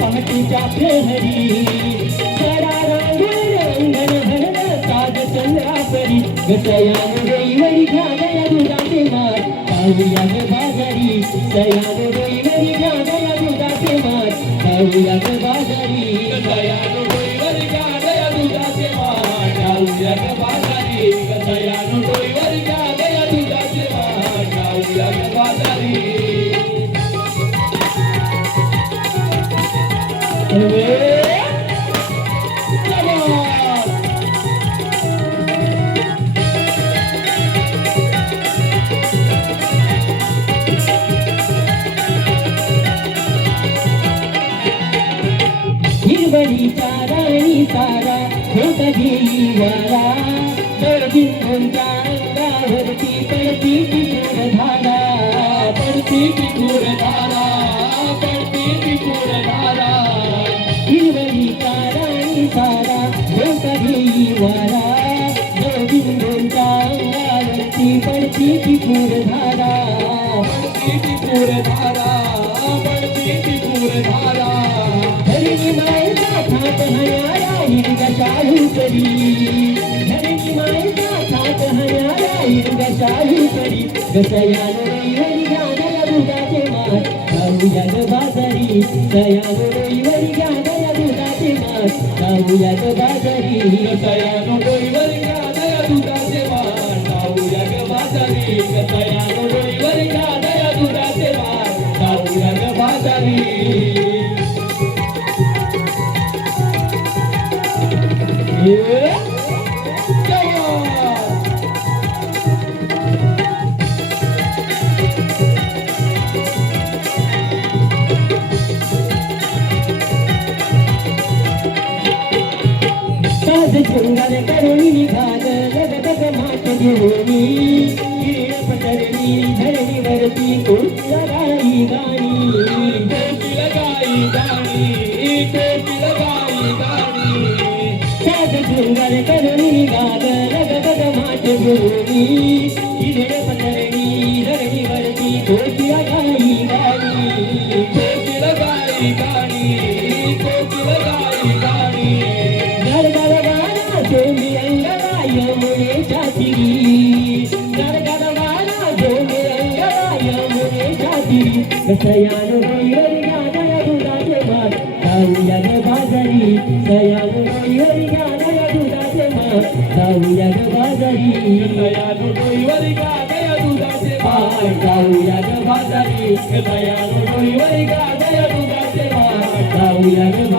पहाटीच्या प्रहरी सडा रांगोळ अंगण भरलं साज चंद्रापरी गसयान रविवारी घागया दुधाचे मार पाहूया ग बाजारी सयान रविवारी घागया दुधाचे मार पाहूया ग बाजारी गसयान रविवारी घागया दुधाचे मार पाहूया ग बाजारी गसयान रविवारी घागया दुधाचे मार पाहूया ग बाजारी हिरवळीचा राणी सारा होता घेई वारा दळबिंदूंच्या अंगावरती पडती टिपूर धारा पडती टिपूर धारा पडती टिपूर धारा हिरवळीचा राणी सारा होता घेई वारा दळबिंदूंच्या अंगावरती पडती टिपूर धारा पडती टिपूर धारा पडती टिपूर धारा धरणी मायचा थाट हणारा हिरगा शालू करी धरणी मायचा थाट हणारा हिरगा शालू करी गसयान रविवारी घागया दुधाचे मार पाहूया ग बाजारी सयान रविवारी घागया दुधाचे मार पाहूया ग बाजारी गसयान रविवारी घागया दुधाचे मार पाहूया ग बाजारी गसयान रविवारी घागया दुधाचे मार पाहूया ग बाजारी साज शृंगार करुणी निघाल जगदग मात घेऊनी किरण पटरणी धरणीवरती कोकिला गाई गाणी कोकिला गाई गाणी कोकिला गाई गाणी साज शृंगार करुणी निघाल जगदग मात घेऊनी किरण पटरणी धरणीवरती कोकिला गाई गाणी कोकिला गाई गाणी कोकिला गाई गाणी गडगडवाना जोमी अंगला यमुनेच्या तिरी गडगडवाना जोमी अंगला यमुनेच्या तिरी गसयान रविवारी घागया दुधाचे मार पाहूया ग बाजारी सयान रविवारी घागया दुधाचे मार पाहूया ग बाजारी गसयान रविवारी घागया दुधाचे मार पाहूया ग बाजारी गसयान रविवारी घागया दुधाचे मार पाहूया ग